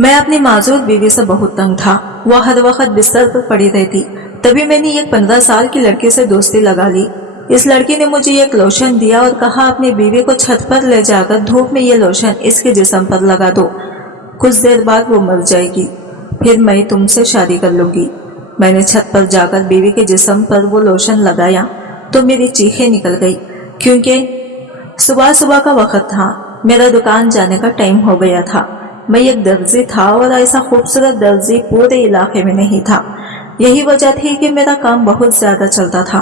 मैं अपनी माजूर बीवी से बहुत तंग था। वो हर वक्त बिस्तर पर पड़ी रहती। तभी मैंने एक 15 साल की लड़की से दोस्ती लगा ली। इस लड़की ने मुझे एक लोशन दिया और कहा अपनी बीवी को छत पर ले जाकर धूप में ये लोशन इसके जिस्म पर लगा दो, कुछ देर बाद वो मर जाएगी, फिर मैं तुमसे शादी कर लूंगी। मैंने छत पर जाकर बीवी के जिस्म पर वो लोशन लगाया तो मेरी चीखें निकल गई, क्योंकि सुबह सुबह का वक्त था। मेरा दुकान जाने का टाइम हो गया था। मैं एक दर्जी था और ऐसा खूबसूरत दर्जी पूरे इलाके में नहीं था। यही वजह थी कि मेरा काम बहुत ज्यादा चलता था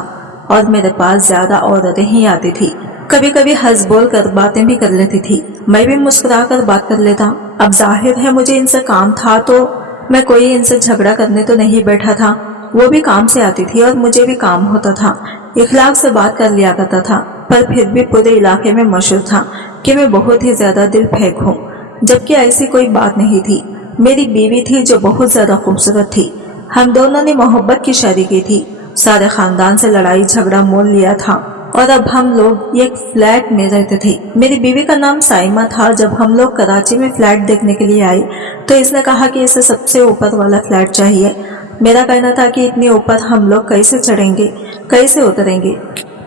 और मेरे पास ज्यादा औरतें ही आती थी। कभी कभी हंस बोल कर बातें भी कर लेती थी। मैं भी मुस्कुरा कर बात कर लेता। अब जाहिर है मुझे इनसे काम था, तो मैं कोई इनसे झगड़ा करने तो नहीं बैठा था। वो भी काम से आती थी और मुझे भी काम होता था। इखलाक से बात कर लिया करता था, पर फिर भी पूरे इलाके में मशहूर था कि मैं बहुत ही ज्यादा दिल फेंक हूँ, जबकि ऐसी कोई बात नहीं थी। मेरी बीवी थी जो बहुत ज्यादा खूबसूरत थी। हम दोनों ने मोहब्बत की शादी की थी। सारे खानदान से लड़ाई झगड़ा मोल लिया था और अब हम लोग एक फ्लैट में रहते थे। मेरी बीवी का नाम साइमा था। जब हम लोग कराची में फ्लैट देखने के लिए आए तो इसने कहा कि इसे सबसे ऊपर वाला फ्लैट चाहिए। मेरा कहना था कि इतनी ऊपर हम लोग कैसे चढ़ेंगे, कैसे उतरेंगे,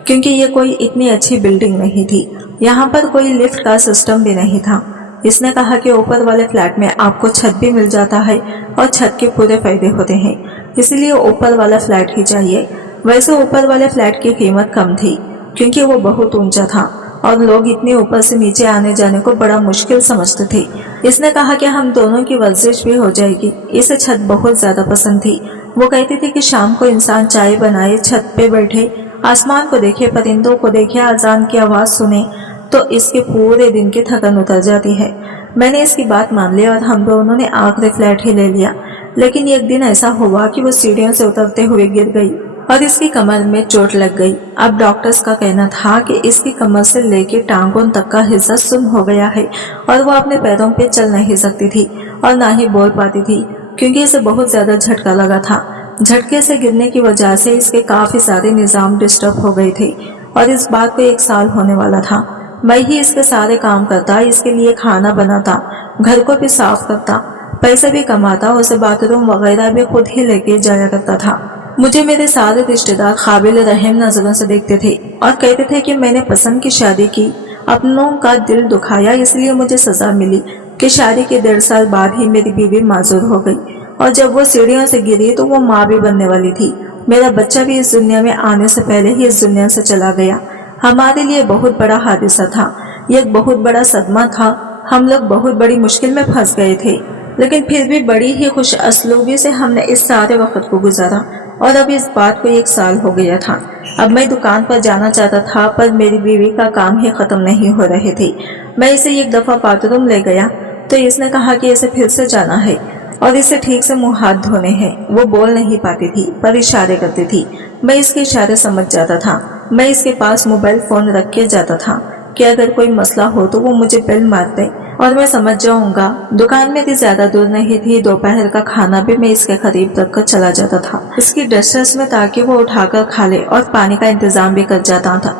क्योंकि ये कोई इतनी अच्छी बिल्डिंग नहीं थी। यहाँ पर कोई लिफ्ट का सिस्टम भी नहीं था। इसने कहा कि ऊपर वाले फ्लैट में आपको छत भी मिल जाता है और छत के पूरे फायदे होते हैं, इसलिए ऊपर वाला फ्लैट ही चाहिए। वैसे ऊपर वाले फ्लैट की कीमत कम थी क्योंकि वो बहुत ऊंचा था और लोग इतने ऊपर से नीचे आने जाने को बड़ा मुश्किल समझते थे। इसने कहा कि हम दोनों की वर्जिश भी हो जाएगी। इसे छत बहुत ज्यादा पसंद थी। वो कहती थी कि शाम को इंसान चाय बनाए, छत पे बैठे, आसमान को देखे, परिंदों को देखे, अजान की आवाज सुने तो इसके पूरे दिन की थकन उतर जाती है। मैंने इसकी बात मान ली और हम दोनों ने आखिरी फ्लैट ही ले लिया। लेकिन एक दिन ऐसा हुआ कि वो सीढ़ियों से उतरते हुए गिर गई और इसकी कमर में चोट लग गई। अब डॉक्टर्स का कहना था कि इसकी कमर से लेकर टांगों तक का हिस्सा सुन्न हो गया है और वो अपने पैरों पे चल नहीं सकती थी और ना ही बोल पाती थी, क्योंकि इसे बहुत ज्यादा झटका लगा था। झटके से गिरने की वजह से इसके काफी सारे निजाम डिस्टर्ब हो गए थे और इस बात को 1 साल होने वाला था। मैं ही इसके सारे काम करता, इसके लिए खाना बनाता, घर को भी साफ करता, पैसे भी कमाता, उसे बाथरूम वगैरह भी खुद ही लेके जाया करता था। मुझे मेरे सारे रिश्तेदार काबिल रहम नजरों से देखते थे और कहते थे कि मैंने पसंद की शादी की, अपनों का दिल दुखाया, इसलिए मुझे सजा मिली कि शादी के 1.5 साल बाद ही मेरी बीवी माजूर हो गई और जब वो सीढ़ियों से गिरी तो वो माँ भी बनने वाली थी। मेरा बच्चा भी इस दुनिया में आने से पहले ही इस दुनिया से चला गया। हमारे लिए बहुत बड़ा हादसा था, ये एक बहुत बड़ा सदमा था। हम लोग बहुत बड़ी मुश्किल में फंस गए थे, लेकिन फिर भी बड़ी ही खुश असलूबी से हमने इस सारे वक्त को गुजारा और अब इस बात को 1 साल हो गया था। अब मैं दुकान पर जाना चाहता था, पर मेरी बीवी का काम ही खत्म नहीं हो रहे थे। मैं इसे एक दफा बाथरूम ले गया तो इसने कहा कि इसे फिर से जाना है और इसे ठीक से मुंह हाथ धोने हैं। वो बोल नहीं पाती थी पर इशारे करती थी। मैं इसके इशारे समझ जाता था। मैं इसके पास मोबाइल फोन रख के जाता था कि अगर कोई मसला हो तो वो मुझे बेल मार दे और मैं समझ जाऊंगा। दुकान मेरी ज्यादा दूर नहीं थी। दोपहर का खाना भी मैं इसके करीब रख कर चला जाता था इसकी ड्रेसेस में, ताकि वो उठाकर खा ले, और पानी का इंतजाम भी कर जाता था।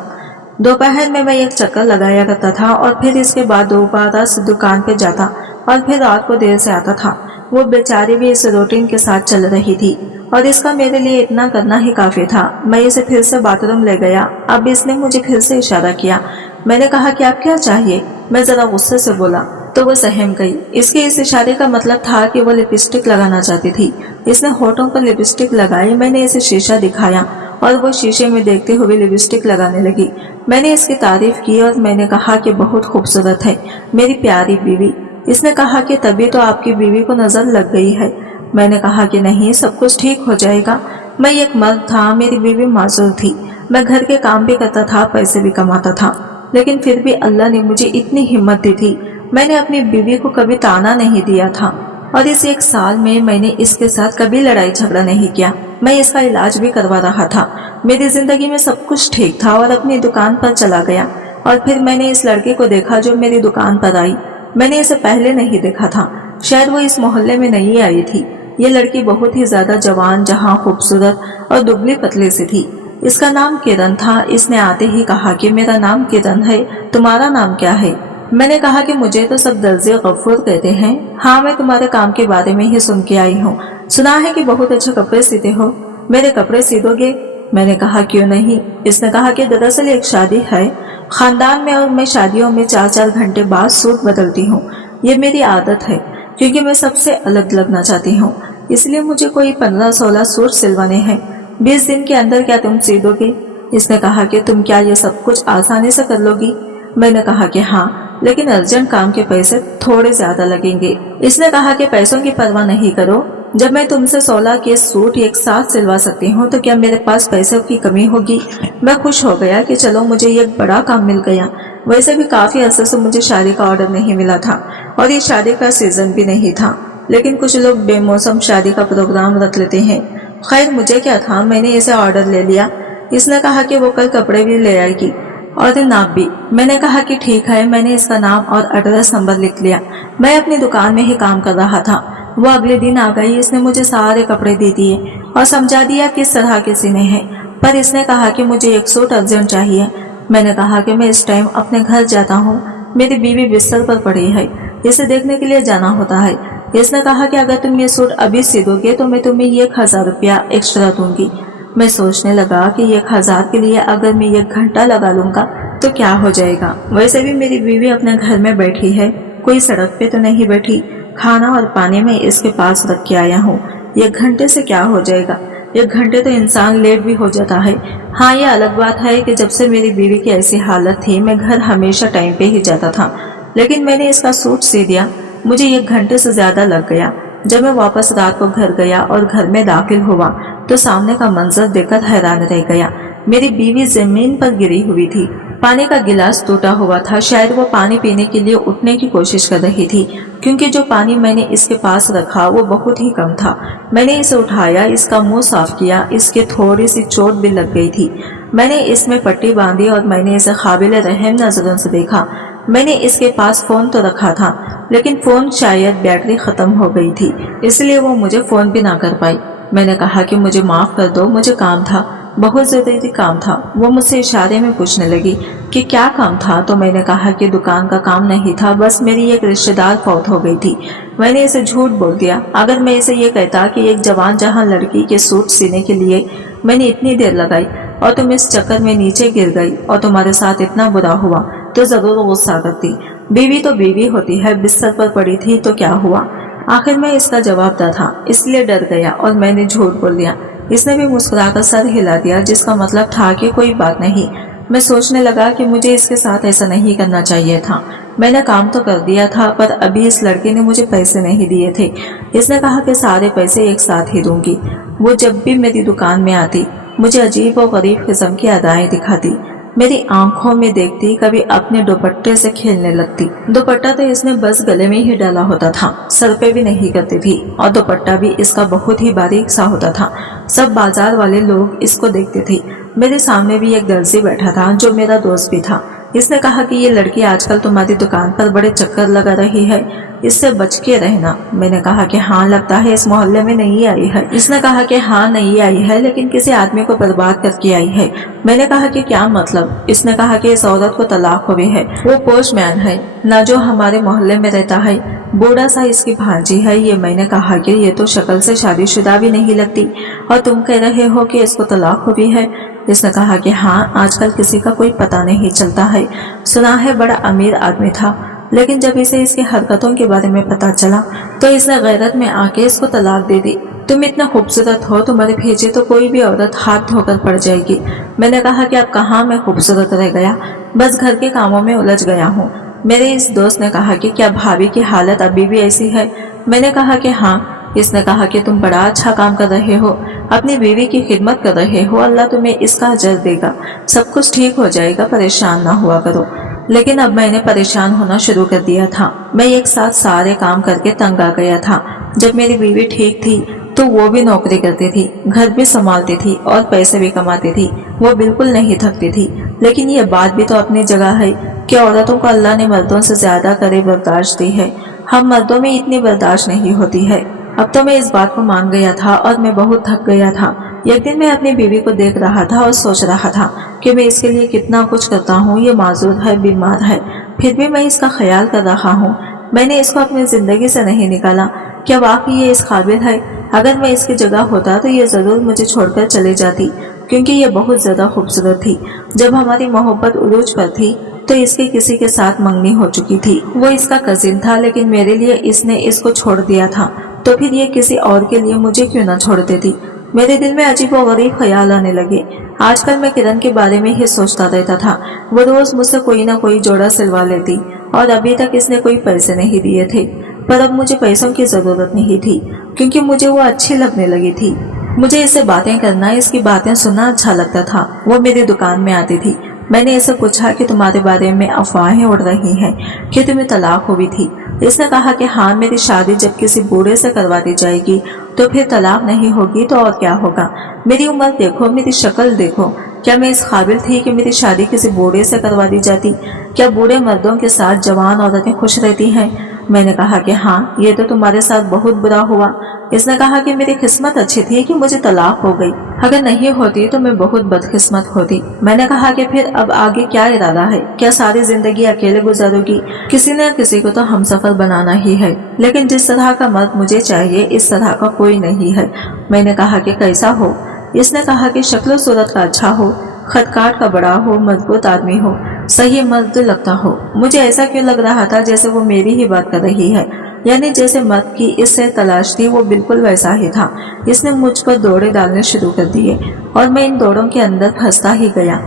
दोपहर में मैं एक चक्कर लगाया करता था और फिर इसके बाद दोबारा से दुकान पे जाता और फिर रात को देर से आता था। वो बेचारी भी इस रूटीन के साथ चल रही थी और इसका मेरे लिए इतना करना ही काफी था। मैं इसे फिर से बाथरूम ले गया। अब इसने मुझे फिर से इशारा किया। मैंने कहा कि आप क्या चाहिए? मैं जरा गुस्से से बोला तो वो सहम गई। इसके इस इशारे का मतलब था कि वो लिपस्टिक लगाना चाहती थी। इसने होठों पर लिपस्टिक लगाई। मैंने इसे शीशा दिखाया और वो शीशे में देखते हुए लिपस्टिक लगाने लगी। मैंने इसकी तारीफ की और मैंने कहा कि बहुत खूबसूरत है मेरी प्यारी बीवी। इसने कहा कि तभी तो आपकी बीवी को नजर लग गई है। मैंने कहा कि नहीं, सब कुछ ठीक हो जाएगा। मैं एक मर्द था, मेरी बीवी माजूर थी। मैं घर के काम भी करता था, पैसे भी कमाता था, लेकिन फिर भी अल्लाह ने मुझे इतनी हिम्मत दी थी। मैंने अपनी बीवी को कभी ताना नहीं दिया था और इस 1 साल में मैंने इसके साथ कभी लड़ाई झगड़ा नहीं किया। मैं इसका इलाज भी करवा रहा था। मेरी जिंदगी में सब कुछ ठीक था और अपनी दुकान पर चला गया। और फिर मैंने इस लड़के को देखा जो मेरी दुकान पर आई। मैंने इसे पहले नहीं देखा था, शायद वो इस मोहल्ले में नहीं आई थी। ये लड़की बहुत ही ज्यादा जवान, जहां खूबसूरत और दुबली पतली सी थी। इसका नाम किरण था। इसने आते ही कहा कि मेरा नाम किरण है, तुम्हारा नाम क्या है? मैंने कहा कि मुझे तो सब दर्जी गफूर कहते हैं। हाँ, मैं तुम्हारे काम के बारे में ही सुन के आई हूँ। सुना है कि बहुत अच्छे कपड़े सीते हो, मेरे कपड़े सी दोगे? मैंने कहा क्यों नहीं। इसने कहा कि दरअसल एक शादी है खानदान में और मैं शादियों में 4-4 घंटे बाद सूट बदलती हूँ। ये मेरी आदत है क्योंकि मैं सबसे अलग लगना चाहती हूँ, इसलिए मुझे कोई 15-16 सूट सिलवाने हैं। 20 दिन के अंदर क्या तुम सी दोगे? इसने कहा कि तुम क्या ये सब कुछ आसानी से कर लोगी? मैंने कहा कि हाँ, लेकिन अर्जेंट काम के पैसे थोड़े ज्यादा लगेंगे। इसने कहा कि पैसों की परवाह नहीं करो, जब मैं तुमसे 16 के सूट एक साथ सिलवा सकती हूँ तो क्या मेरे पास पैसों की कमी होगी? मैं खुश हो गया कि चलो मुझे ये बड़ा काम मिल गया। वैसे भी काफी अरसे से मुझे शादी का ऑर्डर नहीं मिला था और ये शादी का सीजन भी नहीं था, लेकिन कुछ लोग बेमौसम शादी का प्रोग्राम रख लेते हैं। खैर मुझे क्या था, मैंने इसे ऑर्डर ले लिया। इसने कहा कि वो कल कपड़े भी ले आएगी और नाप भी। मैंने कहा कि ठीक है। मैंने इसका नाम और एड्रेस नंबर लिख लिया। मैं अपनी दुकान में ही काम कर रहा था। वो अगले दिन आ गई। इसने मुझे सारे कपड़े दे दिए और समझा दिया किस तरह के सीने हैं, पर इसने कहा कि मुझे एक सूट अर्जेंट चाहिए। मैंने कहा कि मैं इस टाइम अपने घर जाता हूँ, मेरी बीवी बिस्तर पर पड़ी है, इसे देखने के लिए जाना होता है। इसने कहा कि अगर तुम ये सूट अभी सी दोगे तो मैं तुम्हें 1000 रुपया एक्स्ट्रा दूंगी। मैं सोचने लगा कि 1000 के लिए अगर मैं 1 घंटा लगा लूंगा तो क्या हो जाएगा। वैसे भी मेरी बीवी अपने घर में बैठी है, कोई सड़क पे तो नहीं बैठी। खाना और पानी में इसके पास रख के आया हूँ। 1 घंटे से क्या हो जाएगा? 1 घंटे तो इंसान लेट भी हो जाता है। हाँ, ये अलग बात है कि जब से मेरी बीवी की ऐसी हालत थी मैं घर हमेशा टाइम पे ही जाता था, लेकिन मैंने इसका सूट सी दिया। मुझे 1 घंटे से ज्यादा लग गया। जब मैं वापस रात को घर गया और घर में दाखिल हुआ तो सामने का मंजर देखकर हैरान रह गया। मेरी बीवी जमीन पर गिरी हुई थी, पानी का गिलास टूटा हुआ था। शायद वो पानी पीने के लिए उठने की कोशिश कर रही थी, क्योंकि जो पानी मैंने इसके पास रखा वो बहुत ही कम था। मैंने इसे उठाया, इसका मुंह साफ किया, इसके थोड़ी सी चोट भी लग गई थी। मैंने इसमें पट्टी बांधी और मैंने इसे काबिल रहम नजरों से देखा। मैंने इसके पास फोन तो रखा था, लेकिन फोन शायद बैटरी खत्म हो गई थी, इसलिए वो मुझे फोन भी ना कर पाई। मैंने कहा कि मुझे माफ कर दो, मुझे काम था, बहुत जरूरी काम था। वो मुझसे इशारे में पूछने लगी कि क्या काम था, तो मैंने कहा कि दुकान का काम नहीं था, बस मेरी एक रिश्तेदार फौत हो गई थी। मैंने इसे झूठ बोल दिया। अगर मैं इसे ये कहता कि एक जवान जहां लड़की के सूट सीने के लिए मैंने इतनी देर लगाई और तुम इस चक्कर में नीचे गिर गई और तुम्हारे साथ इतना बुरा हुआ तो जरूर गुस्सा करती। बीवी तो बीवी होती है, बिस्तर पर पड़ी थी तो क्या हुआ? आखिर में इसका जवाब था, इसलिए डर गया और मैंने झूठ बोल दिया। इसने भी मुस्कुराकर सर हिला दिया, जिसका मतलब था कि कोई बात नहीं। मैं सोचने लगा कि मुझे इसके साथ ऐसा नहीं करना चाहिए था। मैंने काम तो कर दिया था, पर अभी इस लड़के ने मुझे पैसे नहीं दिए थे। इसने कहा कि सारे पैसे एक साथ ही दूंगी। वो जब भी मेरी दुकान में आती मुझे अजीब और गरीब किस्म की अदाएं दिखाती, मेरी आंखों में देखती, कभी अपने दुपट्टे से खेलने लगती। दुपट्टा तो इसने बस गले में ही डाला होता था, सर पे भी नहीं करती थी, और दुपट्टा भी इसका बहुत ही बारीक सा होता था। सब बाजार वाले लोग इसको देखते थे। मेरे सामने भी एक दर्जी बैठा था जो मेरा दोस्त भी था। इसने कहा कि ये लड़की आजकल तुम्हारी दुकान पर बड़े चक्कर लगा रही है, इससे बच के रहना। मैंने कहा कि हाँ, लगता है इस मोहल्ले में नहीं आई है। इसने कहा कि हाँ नहीं आई है, लेकिन किसी आदमी को बर्बाद करके आई है। मैंने कहा कि क्या मतलब? इसने कहा कि इस औरत को तलाक हुई है, वो पोस्टमैन है ना जो हमारे मोहल्ले में रहता है, बूढ़ा सा इसकी भांजी है ये। मैंने कहा कि ये तो शक्ल से शादीशुदा भी नहीं लगती और तुम कह रहे हो कि इसको तलाक हुई है। इसने कहा कि हाँ, आजकल किसी का कोई पता नहीं चलता है। सुना है बड़ा अमीर आदमी था, लेकिन जब इसे इसकी हरकतों के बारे में पता चला तो इसने गैरत में आके इसको तलाक दे दी। तुम इतना खूबसूरत हो, तुम्हारे भेजे तो कोई भी औरत हाथ धोकर पड़ जाएगी। मैंने कहा कि अब कहाँ मैं खूबसूरत रह गया, बस घर के कामों में उलझ गया हूँ। मेरे इस दोस्त ने कहा कि क्या भाभी की हालत अभी भी ऐसी है? मैंने कहा कि हाँ। इसने कहा कि तुम बड़ा अच्छा काम कर रहे हो, अपनी बीवी की खिदमत कर रहे हो, अल्लाह तुम्हें इसका अजर देगा, सब कुछ ठीक हो जाएगा, परेशान ना हुआ करो। लेकिन अब मैंने परेशान होना शुरू कर दिया था। मैं एक साथ सारे काम करके तंग आ गया था। जब मेरी बीवी ठीक थी तो वो भी नौकरी करती थी, घर भी संभालती थी और पैसे भी कमाती थी। वो बिल्कुल नहीं थकती थी। लेकिन ये बात भी तो अपनी जगह है कि औरतों को अल्लाह ने मर्दों से ज्यादा करे बर्दाश्त दी है। हम मर्दों में इतनी बर्दाश्त नहीं होती है। अब तो मैं इस बात को मान गया था और मैं बहुत थक गया था। एक दिन मैं अपनी बीवी को देख रहा था और सोच रहा था कि मैं इसके लिए कितना कुछ करता हूँ। ये माजूर है, बीमार है, फिर भी मैं इसका ख्याल कर रहा हूँ। मैंने इसको अपनी जिंदगी से नहीं निकाला। क्या वाकई ये इस काबिल है? अगर मैं इसकी जगह होता तो ये जरूर मुझे छोड़कर चले जाती, क्योंकि ये बहुत ज्यादा खूबसूरत थी। जब हमारी मोहब्बत उरूज पर थी तो इसके किसी के साथ मंगनी हो चुकी थी। वो इसका कजिन था, लेकिन मेरे लिए इसने इसको छोड़ दिया था, तो फिर ये किसी और के लिए मुझे क्यों न छोड़ देती। मेरे दिल में अजीब और गरीब ख्याल आने लगे। आजकल मैं किरण के बारे में ही सोचता रहता था। वो रोज मुझसे कोई ना कोई जोड़ा सिलवा लेती और अभी तक इसने कोई पैसे नहीं दिए थे। पर अब मुझे पैसों की जरूरत नहीं थी, क्योंकि मुझे वो अच्छी लगने लगी थी। मुझे इससे बातें करना, इसकी बातें सुनना अच्छा लगता था। वो मेरी दुकान में आती थी। मैंने इसे पूछा कि तुम्हारे बारे में अफवाहें उड़ रही हैं कि तुम्हें तलाक हुई थी। इसने कहा कि हाँ, मेरी शादी जब किसी बूढ़े से करवा दी जाएगी तो फिर तलाक नहीं होगी तो और क्या होगा। मेरी उम्र देखो, मेरी शक्ल देखो, क्या मैं इस काबिल थी कि मेरी शादी किसी बूढ़े से करवा दी जाती? क्या बूढ़े मर्दों के साथ जवान औरतें खुश रहती हैं? मैंने कहा कि हाँ, ये तो तुम्हारे साथ बहुत बुरा हुआ। इसने कहा कि मेरी किस्मत अच्छी थी कि मुझे तलाक हो गई, अगर नहीं होती तो मैं बहुत बदकिस्मत होती। मैंने कहा कि फिर अब आगे क्या इरादा है? क्या सारी जिंदगी अकेले गुजारोगी? किसी न किसी को तो हम सफर बनाना ही है, लेकिन जिस तरह का मर्द मुझे चाहिए इस तरह का कोई नहीं है। मैंने कहा कि कैसा हो? इसने कहा कि शक्ल सूरत का अच्छा हो, खदकाट का बड़ा हो, मजबूत आदमी हो, सही मर्द लगता हो। मुझे ऐसा क्यों लग रहा था जैसे वो मेरी ही बात कर रही है, यानी जैसे मर्द की इससे तलाश थी वो बिल्कुल वैसा ही था। इसने मुझ पर दौड़े डालने शुरू कर दिए और मैं इन दौड़ों के अंदर फंसता ही गया।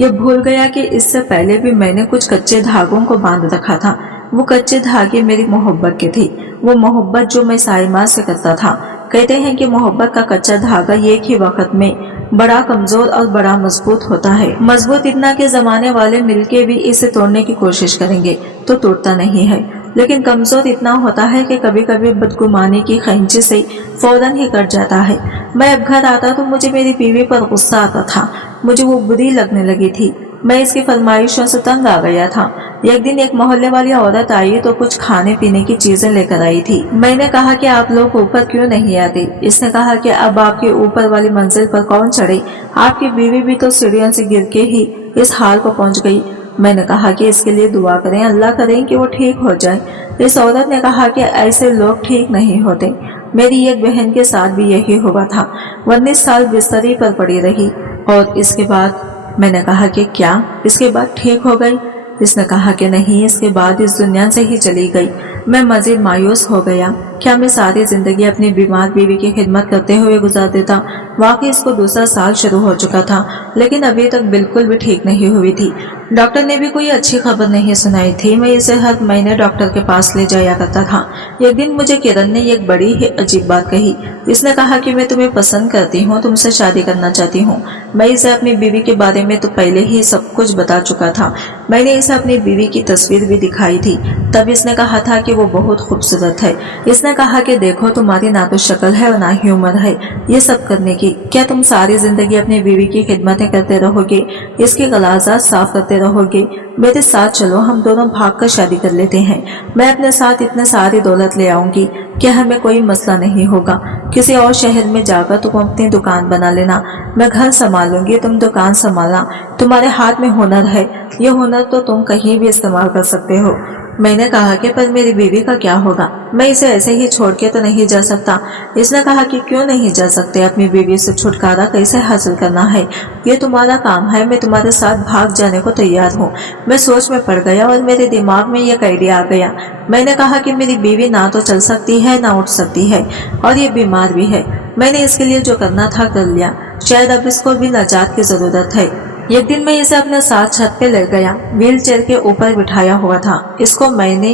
ये भूल गया कि इससे पहले भी मैंने कुछ कच्चे धागों को बांध रखा था। वो कच्चे धागे मेरी मोहब्बत के थे, वो मोहब्बत जो मैं साइमा से करता था। कहते हैं कि मोहब्बत का कच्चा धागा एक ही वक्त में बड़ा कमजोर और बड़ा मजबूत होता है। मजबूत इतना कि जमाने वाले मिलके भी इसे तोड़ने की कोशिश करेंगे तो टूटता नहीं है, लेकिन कमजोर इतना होता है कि कभी कभी बदगुमानी की खैंची से फौरन ही कट जाता है। मैं अब घर आता तो मुझे मेरी बीवी पर गुस्सा आता था। मुझे वो बुरी लगने लगी थी। मैं इसकी फरमाइशों से तंग आ गया था। एक दिन एक मोहल्ले वाली औरत आई तो कुछ खाने पीने की चीजें लेकर आई थी। मैंने कहा कि आप लोग ऊपर क्यों नहीं आते? इसने कहा कि अब आपके ऊपर वाली मंजिल पर कौन चढ़े? आपकी बीवी भी तो सीढ़ियों से गिर के ही इस हाल को पहुंच गई। मैंने कहा कि इसके लिए दुआ करें, अल्लाह करें कि वो ठीक हो जाए। इस औरत ने कहा कि ऐसे लोग ठीक नहीं होते। मेरी एक बहन के साथ भी यही हुआ था। 19 साल बिस्तरी पर पड़ी रही और इसके बाद मैंने कहा कि क्या इसके बाद ठीक हो गई? इसने कहा कि नहीं, इसके बाद इस दुनिया से ही चली गई। मैं मजीद मायूस हो गया। क्या मैं सारी जिंदगी अपनी बीमार बीवी की खिदमत करते हुए गुजार देता? वाकई इसको दूसरा साल शुरू हो चुका था, लेकिन अभी तक बिल्कुल भी ठीक नहीं हुई थी। डॉक्टर ने भी कोई अच्छी खबर नहीं सुनाई थी। मैं इसे हर महीने डॉक्टर के पास ले जाया करता था। एक दिन मुझे किरण ने एक बड़ी ही अजीब बात कही। इसने कहा कि मैं तुम्हें पसंद करती हूँ, तुमसे शादी करना चाहती हूँ। मैं इसे अपनी बीवी के बारे में तो पहले ही सब कुछ बता चुका था। मैंने इसे अपनी बीवी की तस्वीर भी दिखाई थी। तब इसने कहा था कि वो बहुत खूबसूरत है। इसने कहा कि देखो, तुम्हारी ना तो शक्ल है और ना ही उम्र है ये सब करने की। क्या तुम सारी जिंदगी अपनी बीवी की खिदमतें करते रहोगे, इसकी गलाजात साफ करते रहोगे? मेरे साथ चलो, हम दोनों भाग कर शादी कर लेते हैं। मैं अपने साथ इतने सारी दौलत ले आऊंगी कि हमें कोई मसला नहीं होगा। किसी और शहर में जाकर तुम अपनी दुकान बना लेना, मैं घर संभालूंगी, तुम दुकान संभालना। तुम्हारे हाथ में हुनर है, ये हुनर तो तुम कहीं भी इस्तेमाल कर सकते हो। मैंने कहा कि पर मेरी बीवी का क्या होगा? मैं इसे ऐसे ही छोड़ के तो नहीं जा सकता। इसने कहा कि क्यों नहीं जा सकते? अपनी बीवी से छुटकारा कैसे हासिल करना है ये तुम्हारा काम है। मैं तुम्हारे साथ भाग जाने को तैयार हूँ। मैं सोच में पड़ गया और मेरे दिमाग में एक आइडिया आ गया। मैंने कहा कि मेरी बीवी ना तो चल सकती है ना उठ सकती है और ये बीमार भी है। मैंने इसके लिए जो करना था कर लिया। शायद अब इसको भी नजात की जरूरत है। एक दिन मैं इसे अपने साथ छत पे ले गया। व्हील चेयर के ऊपर बिठाया हुआ था इसको मैंने।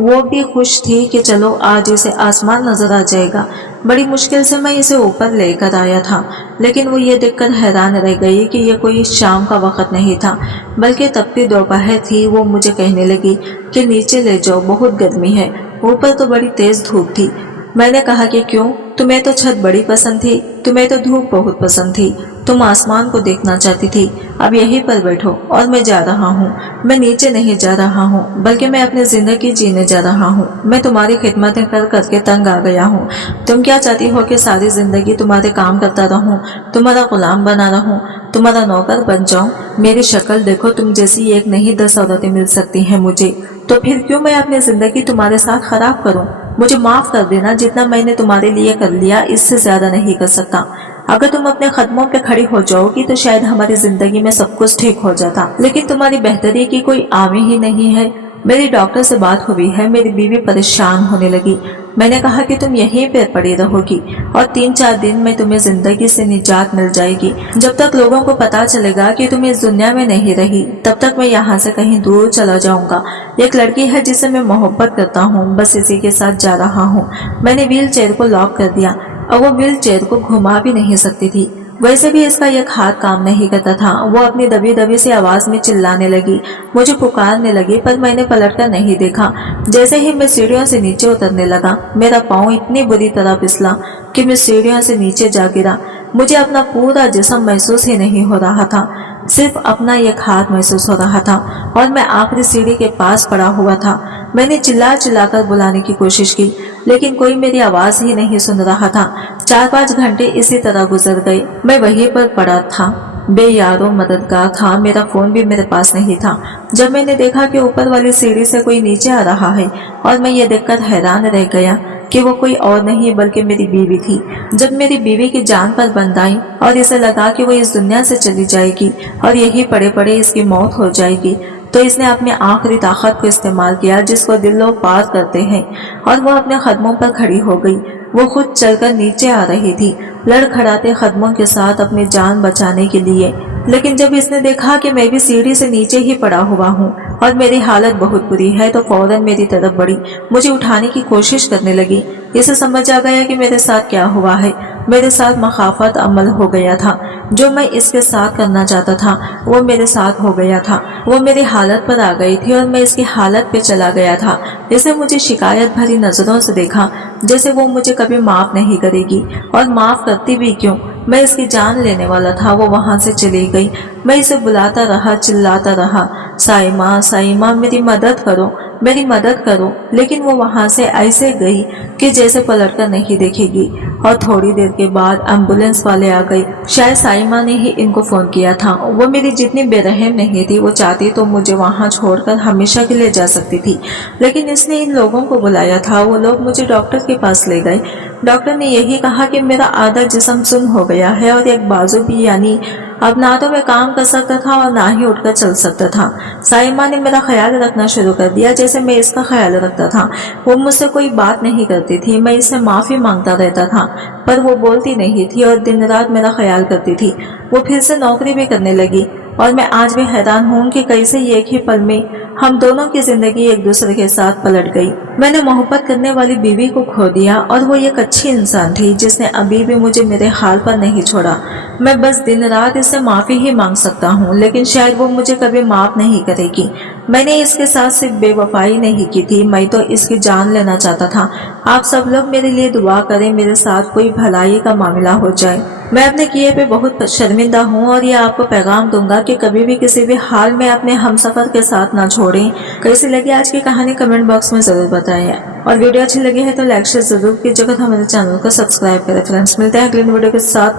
वो भी खुश थी कि चलो आज इसे आसमान नजर आ जाएगा। बड़ी मुश्किल से मैं इसे ऊपर लेकर आया था, लेकिन वो ये देखकर हैरान रह गई कि ये कोई शाम का वक्त नहीं था, बल्कि तपती दोपहर थी। वो मुझे कहने लगी कि नीचे ले जाओ, बहुत गर्मी है। ऊपर तो बड़ी तेज धूप थी। मैंने कहा कि क्यों? तुम्हें तो छत बड़ी पसंद थी, तुम्हें तो धूप बहुत पसंद थी। तुम आसमान को देखना चाहती थी, अब यहीं पर बैठो और मैं जा रहा हूँ। मैं नीचे नहीं जा रहा हूँ, बल्कि मैं अपनी जिंदगी जीने जा रहा हूँ। मैं तुम्हारी खिदमतें कर करके तंग आ गया हूँ। तुम क्या चाहती हो कि सारी जिंदगी तुम्हारे काम करता रहूँ, तुम्हारा गुलाम बना रहूँ, तुम्हारा नौकर बन जाऊं? मेरी शक्ल देखो, तुम जैसी एक नहीं 10 औरतें मिल सकती हैं मुझे, तो फिर क्यों मैं अपनी जिंदगी तुम्हारे साथ खराब करूं? मुझे माफ कर देना, जितना मैंने तुम्हारे लिए कर लिया इससे ज्यादा नहीं कर सकता। अगर तुम अपने कदमों पे खड़ी हो जाओगी तो शायद हमारी जिंदगी में सब कुछ ठीक हो जाता, लेकिन तुम्हारी बेहतरी की कोई आमी ही नहीं है। मेरी डॉक्टर से बात हुई है, मेरी बीवी परेशान होने लगी। मैंने कहा कि तुम यहीं पे पड़ी रहोगी और 3-4 दिन में तुम्हें जिंदगी से निजात मिल जाएगी। जब तक लोगों को पता चलेगा कि तुम इस दुनिया में नहीं रही, तब तक मैं यहाँ से कहीं दूर चला जाऊंगा। एक लड़की है जिसे मैं मोहब्बत करता हूँ, बस इसी के साथ जा रहा हूँ। मैंने व्हील चेयर को लॉक कर दिया और वो व्हील चेयर को घुमा भी नहीं सकती थी। वैसे भी इसका एक हाथ काम नहीं करता था। वो अपनी दबी दबी सी आवाज में चिल्लाने लगी, मुझे पुकारने लगी, पर मैंने पलटकर नहीं देखा। जैसे ही मैं सीढ़ियों से नीचे उतरने लगा, मेरा पाँव इतनी बुरी तरह फिसला कि मैं सीढ़ियों से नीचे जा गिरा। मुझे अपना पूरा जिस्म महसूस ही नहीं हो रहा था, सिर्फ अपना एक हाथ महसूस हो रहा था और मैं आखिरी सीढ़ी के पास पड़ा हुआ था। मैंने चिल्ला चिल्लाकर बुलाने की कोशिश की, लेकिन कोई मेरी आवाज ही नहीं सुन रहा था। 4-5 घंटे इसी तरह गुजर गए। मैं वहीं पर पड़ा था, बेयारो मददगार था। मेरा फोन भी मेरे पास नहीं था। जब मैंने देखा कि ऊपर वाली सीढ़ी से कोई नीचे आ रहा है, और मैं ये देखकर हैरान रह गया कि वो कोई और नहीं बल्कि मेरी बीवी थी। जब मेरी बीवी की जान पर बंद आई और इसे लगा कि वो इस दुनिया से चली जाएगी और यही पड़े पड़े इसकी मौत हो जाएगी, तो इसने अपनी आखिरी ताकत को इस्तेमाल किया, जिसको दिल लोग पार करते हैं, और वो अपने कदमों पर खड़ी हो गई। वो खुद चलकर नीचे आ रही थी, लड़खड़ाते कदमों के साथ अपनी जान बचाने के लिए। लेकिन जब इसने देखा कि मैं भी सीढ़ी से नीचे ही पड़ा हुआ हूँ और मेरी हालत बहुत बुरी है, तो फौरन मेरी तरफ बढ़ी, मुझे उठाने की कोशिश करने लगी। इसे समझ आ गया कि मेरे साथ क्या हुआ है। मेरे साथ मखाफत अमल हो गया था। जो मैं इसके साथ करना चाहता था वो मेरे साथ हो गया था। वो मेरी हालत पर आ गई थी और मैं इसकी हालत पे चला गया था। इसने मुझे शिकायत भरी नजरों से देखा, जैसे वो मुझे कभी माफ नहीं करेगी, और माफ करती भी क्यों, मैं इसकी जान लेने वाला था। वो वहां से चली गई। मैं इसे बुलाता रहा, चिल्लाता रहा, साइमा साइमा मेरी मदद करो, मेरी मदद करो, लेकिन वो वहां से ऐसे गई कि जैसे पलटकर नहीं देखेगी। और थोड़ी देर के बाद एम्बुलेंस वाले आ गए। शायद साइमा ने ही इनको फोन किया था। वो मेरी जितनी बेरहम नहीं थी, वो चाहती तो मुझे वहां छोड़कर हमेशा के लिए जा सकती थी, लेकिन इसने इन लोगों को बुलाया था। वो लोग मुझे डॉक्टर के पास ले गए। डॉक्टर ने यही कहा कि मेरा आधा जिस्म सुन्न हो गया है और एक बाजू भी, यानी अब ना तो मैं काम कर सकता था और ना ही उठकर चल सकता था। साइमा ने मेरा ख्याल रखना शुरू कर दिया, जैसे मैं इसका ख्याल रखता था। वो मुझसे कोई बात नहीं करती थी। मैं इससे माफी मांगता रहता था, पर वो बोलती नहीं थी और दिन रात मेरा ख्याल करती थी। वो फिर से नौकरी भी करने लगी, और मैं आज भी हैरान हूँ कि कैसे एक ही पल में हम दोनों की जिंदगी एक दूसरे के साथ पलट गई। मैंने मोहब्बत करने वाली बीवी को खो दिया, और वो एक अच्छी इंसान थी जिसने अभी भी मुझे मेरे हाल पर नहीं छोड़ा। मैं बस दिन रात इससे माफी ही मांग सकता हूँ, लेकिन शायद वो मुझे कभी माफ नहीं करेगी। मैंने इसके साथ सिर्फ बेवफाई नहीं की थी, मैं तो इसकी जान लेना चाहता था। आप सब लोग मेरे लिए दुआ करें, मेरे साथ कोई भलाई का मामला हो जाए। मैं अपने किए पे बहुत शर्मिंदा हूँ, और ये आपको पैगाम दूंगा कि कभी भी किसी भी हाल में अपने हमसफर के साथ ना छोड़ें। कैसी लगी आज की कहानी कमेंट बॉक्स में जरूर बताएं, और वीडियो अच्छी लगी है तो लाइक शेयर जरूर कीजिएगा। हमारे चैनल को सब्सक्राइब करें। फ्रेंड्स, मिलते हैं अगले वीडियो के साथ।